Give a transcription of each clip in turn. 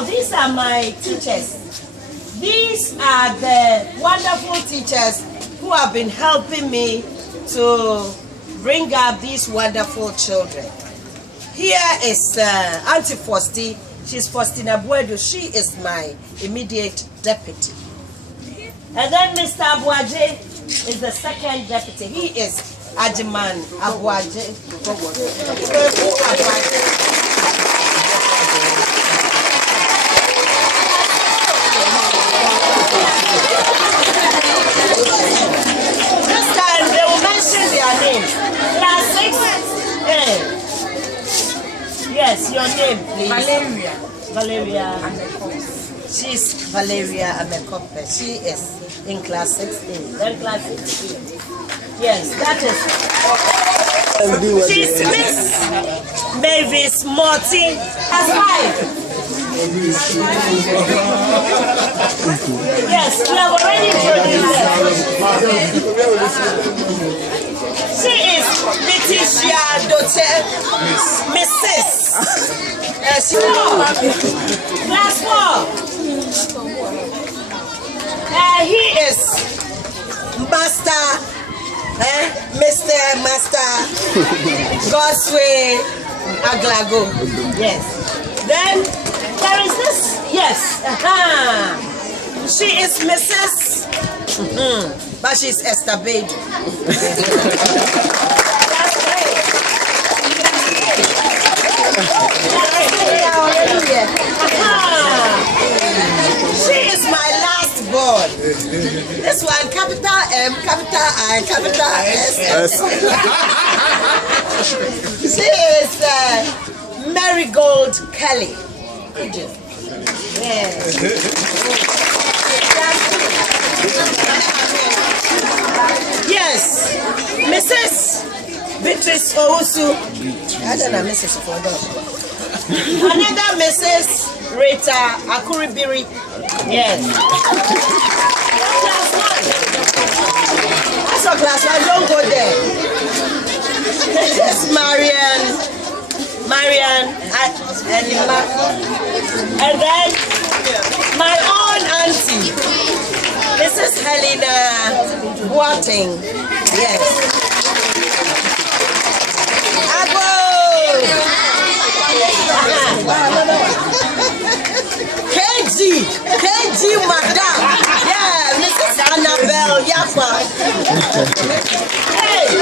Now, these are my teachers. These are the wonderful teachers who have been helping me to bring up these wonderful children. Here is Auntie Fosti. She's Faustina Buedo. She is my immediate deputy. And then Mr. Abuaje is the second deputy. He is Ajiman Abuaje. This time they will mention their names. Class 6. Yes, your name, please. Valeria. She's Valeria Amekope. She is in class 16. Then class 16. Yes, that is. She's Miss Mavis Morty. Class 5. Yes, we have already introduced her. She is Letitia Dote, Mrs. Class 4. He is Master, Mr. Master Gosway Aglago. Yes. Then there is this. Yes. She is Mrs. But she's Esther Beju. That's great. She is my last born. This one, capital M, capital I, capital S. She is Marigold Kelly. Yes. Yes, Mrs. Beatrice Owusu. I don't know Mrs. Fodo. Another Mrs. Rita Akuribiri. Yes. Class 1. That's our class 1. Don't go there. This is Marian and then my own auntie. This is Helena Boateng. Yes. KG Madam. Yeah, Mrs. Annabelle Yakwa. Hey.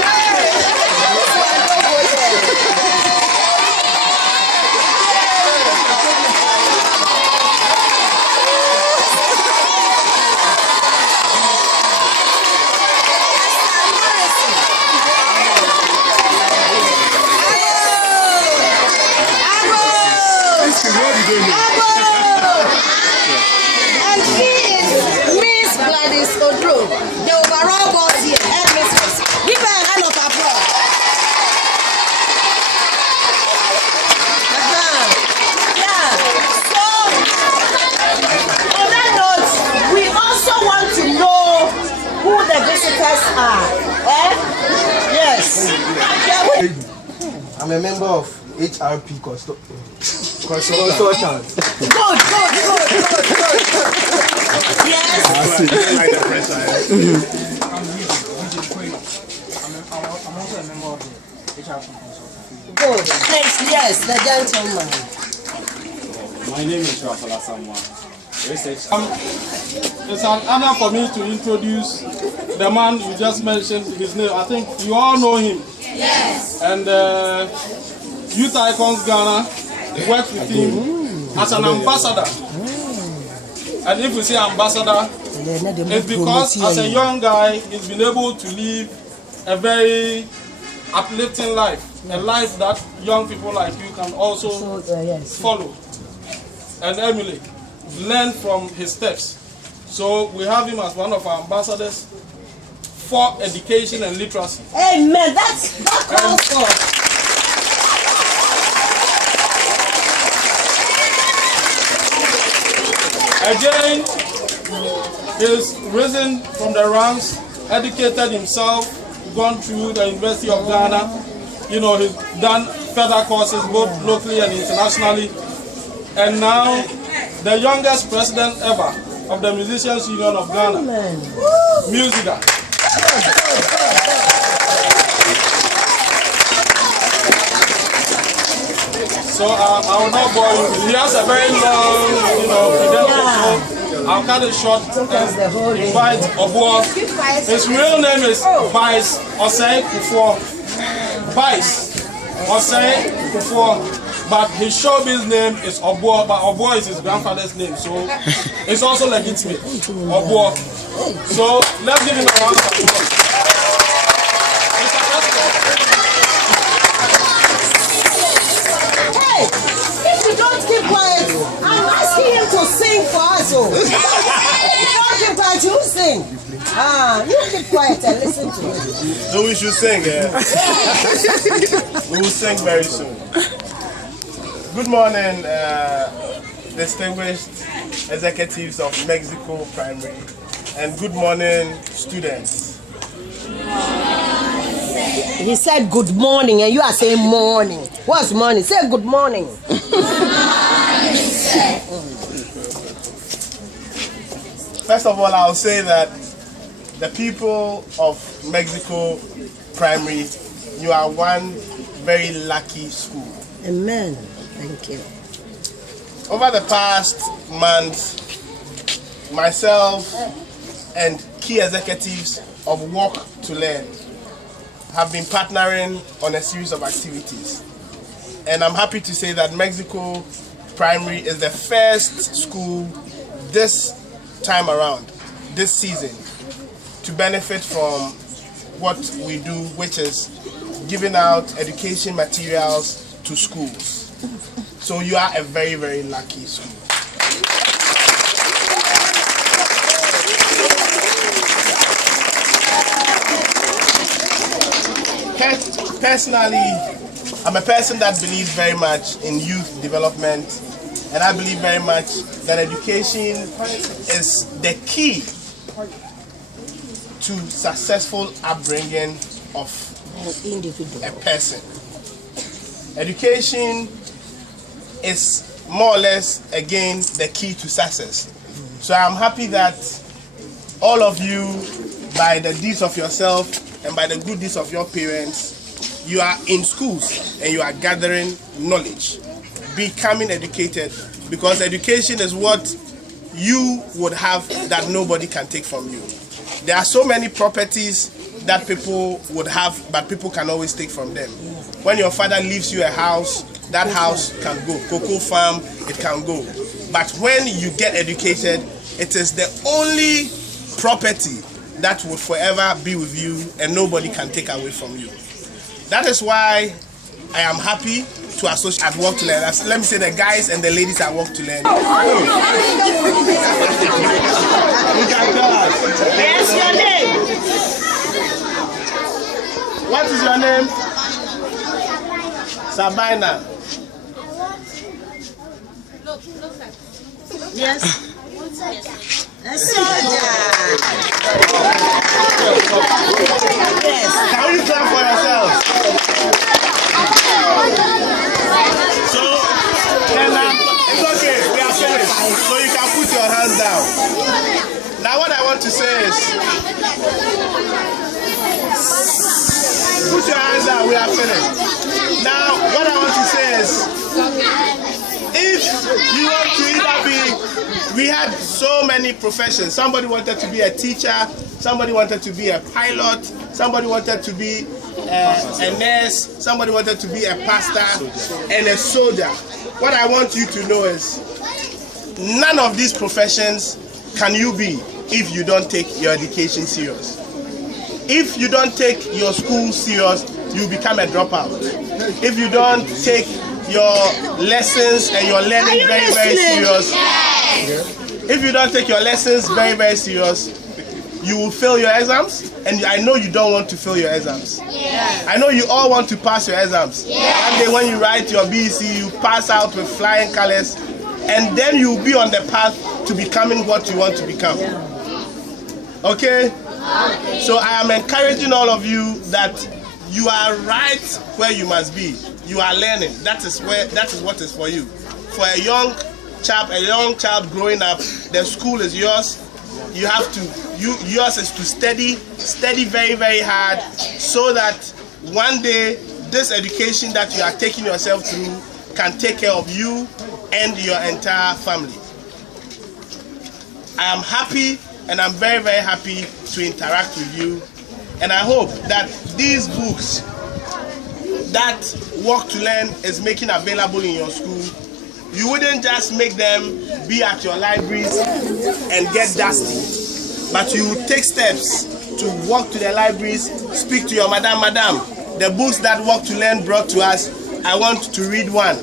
And she is Miss Gladys Odro, the overall boss here, headmistress. Give her a hand of applause. Yeah. So, on that note, we also want to know who the visitors are. Yes. I'm a member of HRP consultant. Good. Yes. I'm also a member of the HRP consultant. Good. Please, yes, the gentleman. My name is Rafaela Samuel. It's an honor for me to introduce the man you just mentioned his name. I think you all know him. Yes. And Youth Icons Ghana works with him as an ambassador. And if we say ambassador, it's because as a young guy, he's been able to live a very uplifting life, a life that young people like you can also follow and emulate, learn from his steps. So we have him as one of our ambassadors for education and literacy. Amen. That's calls for. Again, he's risen from the ranks, educated himself, gone through the University of Ghana. You know, he's done further courses both locally and internationally. And now the youngest president ever of the Musicians Union of Ghana. Musica. So I will not bore you. He has a very long, credential. So I'll cut it short and invite Obour. His real name is Vice Osei Kufuor. Vice Osei Kufuor. But his showbiz name is Obour, but Obour is his grandfather's name, so it's also legitimate. Obour. So let's give him a round of applause. Hey, if you don't keep quiet, I'm asking him to sing for us. If you don't keep quiet, you sing. You keep quiet and listen to me. So we should sing, yeah? We will sing very soon. Good morning, distinguished executives of Mexico Primary, and good morning, students. He said good morning and you are saying morning. What's morning? Say good morning. First of all, I'll say that the people of Mexico Primary, you are one very lucky school. Amen. Thank you. Over the past month, myself and key executives of Work to Learn have been partnering on a series of activities. And I'm happy to say that Mexico Primary is the first school this time around, this season, to benefit from what we do, which is giving out education materials to schools. So you are a very, very lucky school. Personally, I'm a person that believes very much in youth development, and I believe very much that education is the key to successful upbringing of a person. Education is more or less, again, the key to success. So I'm happy that all of you, by the deeds of yourself and by the good deeds of your parents, you are in schools and you are gathering knowledge, becoming educated, because education is what you would have that nobody can take from you. There are so many properties that people would have, but people can always take from them. When your father leaves you a house, that house can go. Cocoa farm, it can go. But when you get educated, it is the only property that will forever be with you and nobody can take away from you. That is why I am happy to associate at Work to Learn. Let me say the guys and the ladies at Work to Learn. What's your name? What is your name? Sabina. Yes. A soldier. Yes. Can you clap for yourself? So, then, it's okay, we are finished. So you can put your hands down. Now what I want to say is, put your hands down, we are finished. Now what I want to say is, if you want to either be, we had so many professions. Somebody wanted to be a teacher, somebody wanted to be a pilot, somebody wanted to be a nurse, somebody wanted to be a pastor and a soldier. What I want you to know is, none of these professions can you be if you don't take your education serious. If you don't take your school serious, you become a dropout. If you don't take your lessons and your learning very, very serious, if you don't take your lessons very, very serious, you will fail your exams, and I know you don't want to fail your exams. I know you all want to pass your exams. One day when you write your BEC, you pass out with flying colors, and then you'll be on the path to becoming what you want to become. Okay? So I am encouraging all of you that you are right where you must be. You are learning. That is what is for you. For a young young child growing up, the school is yours. You have to, yours is to study very, very hard, so that one day this education that you are taking yourself through can take care of you and your entire family. I am happy, and I'm very, very happy to interact with you. And I hope that these books that Walk to Learn is making available in your school, you wouldn't just make them be at your libraries and get dusty, but you would take steps to walk to the libraries, speak to your madam, the books that Walk to Learn brought to us, I want to read one.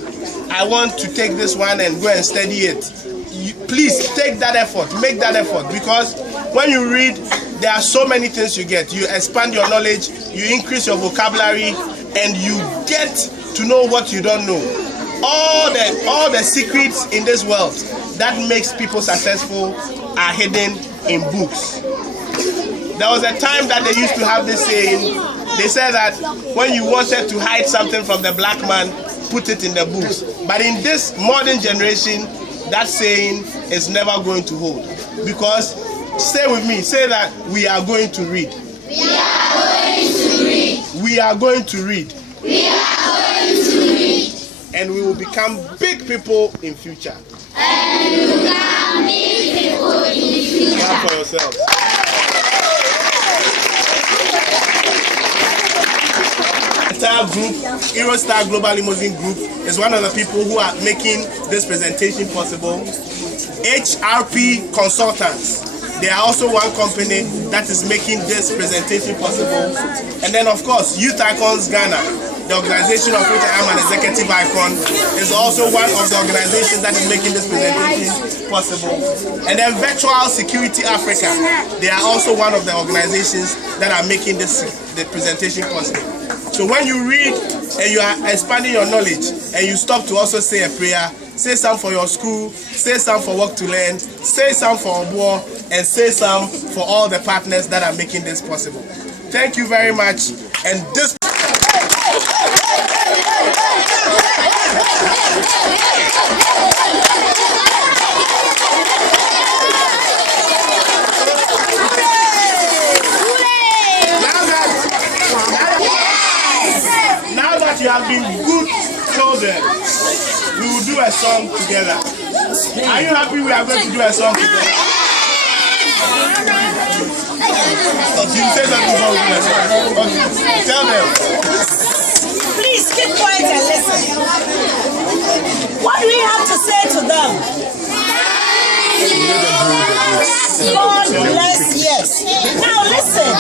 I want to take this one and go and study it. Please take that effort, make that effort, because when you read, there are so many things you get. You expand your knowledge, you increase your vocabulary, and you get to know what you don't know. All the secrets in this world that makes people successful are hidden in books. There was a time that they used to have this saying. They said that when you wanted to hide something from the black man, put it in the books. But in this modern generation, that saying is never going to hold. Because, say with me, say that we are going to read. We are going to read. We are going to read. We are going to read. And we will become big people in future. And we will become big people in future. Clap for yourselves. Entire group, Eurostar Global Limousine Group, is one of the people who are making this presentation possible. HRP Consultants, they are also one company that is making this presentation possible. And then of course, Youth Icons Ghana, the organization of which I am an executive icon, is also one of the organizations that is making this presentation possible. And then Virtual Security Africa, they are also one of the organizations that are making the presentation possible. So when you read and you are expanding your knowledge and you stop to also say a prayer, say some for your school, say some for Walk to Learn, say some for Obour, and say some for all the partners that are making this possible. Thank you very much. And this you have been good children, we will do a song together. Are you happy we are going to do a song together? You say something before we do a song. Okay. Tell them. Please keep quiet and listen. What do we have to say to them? God bless, yes. Now listen.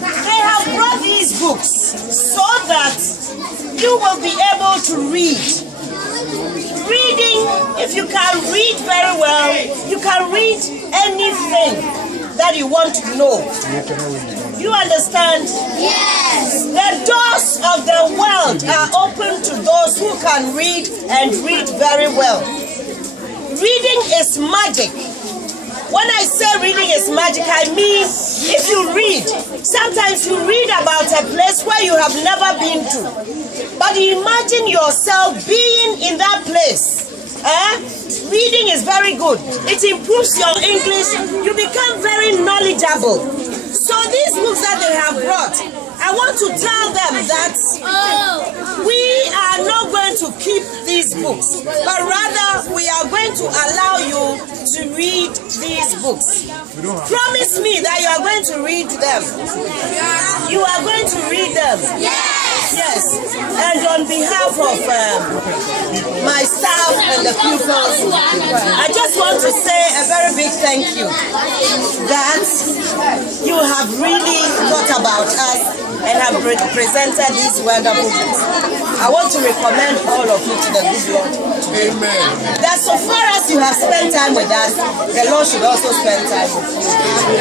They have brought these books so that you will be able to read. Reading, if you can read very well, you can read anything that you want to know. You understand? Yes. The doors of the world are open to those who can read and read very well. Reading is magic. When I say reading is magic, I mean if you read, sometimes you read about a place where you have never been to. But imagine yourself being in that place. Reading is very good. It improves your English. You become very knowledgeable. So these books that they have brought, I want to tell them that we are not going to keep these books, but rather we are going to allow you to read these books. Promise me that you are going to read them. You are going to read them. Yes. Yes. And on behalf of my staff and the pupils, I just want to say a very big thank you that you have really thought about us and have presented these wonderful books. I want to recommend all of you to the good Lord. Amen. That so far as you have spent time with us, the Lord should also spend time with you.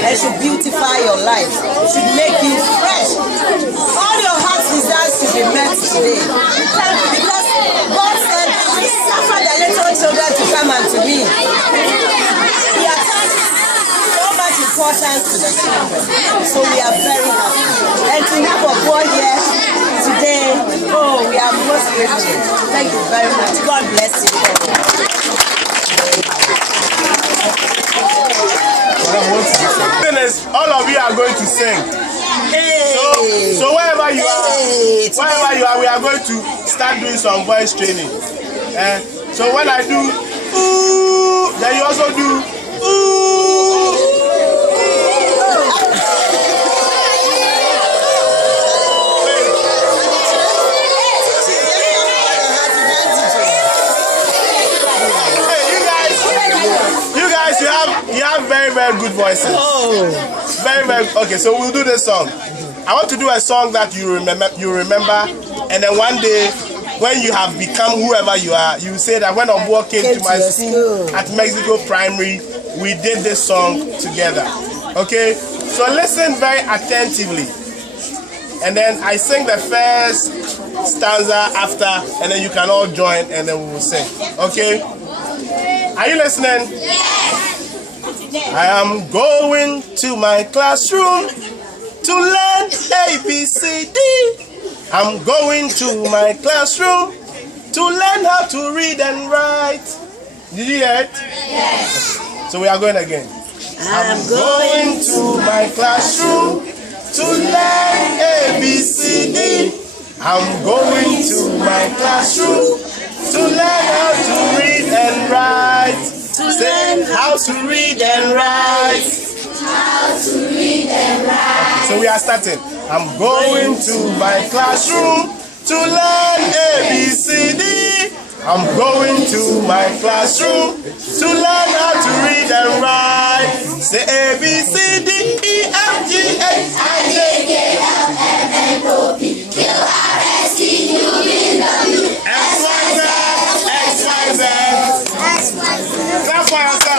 And should beautify your life, should make you fresh. All your heart's desires should be met today. Because God said, suffer the little children to come unto me. He attached so much importance to the children. So we are very happy. And to have a boy here today Oh, we are most grateful. Thank you very much. God bless you all. Goodness, all of you are going to sing. Hey. So wherever you are, we are going to start doing some voice training. So when I do ooh, then you also do ooh. You have very, very good voices. Oh. Very, very. Okay, so we'll do this song. I want to do a song that you remember, and then one day, when you have become whoever you are, you say that when Obour came to my school at Mexico Primary, we did this song together. Okay? So listen very attentively. And then I sing the first stanza after, and then you can all join, and then we will sing. Okay? Are you listening? Yes! I am going to my classroom to learn ABCD. I'm going to my classroom to learn how to read and write. Did you hear it? Yes. So we are going again. I'm going to my classroom to learn ABCD. I'm going to my classroom to learn how to read and write. To learn how to read and write. How to read and write. So we are starting. I'm going to my classroom to learn ABCD. I'm going to my classroom to learn how to read and write. Say ABCD, EFGH, IJKLMNOP, QRSTUVW, XYZ, XYZ. Clap for yourself.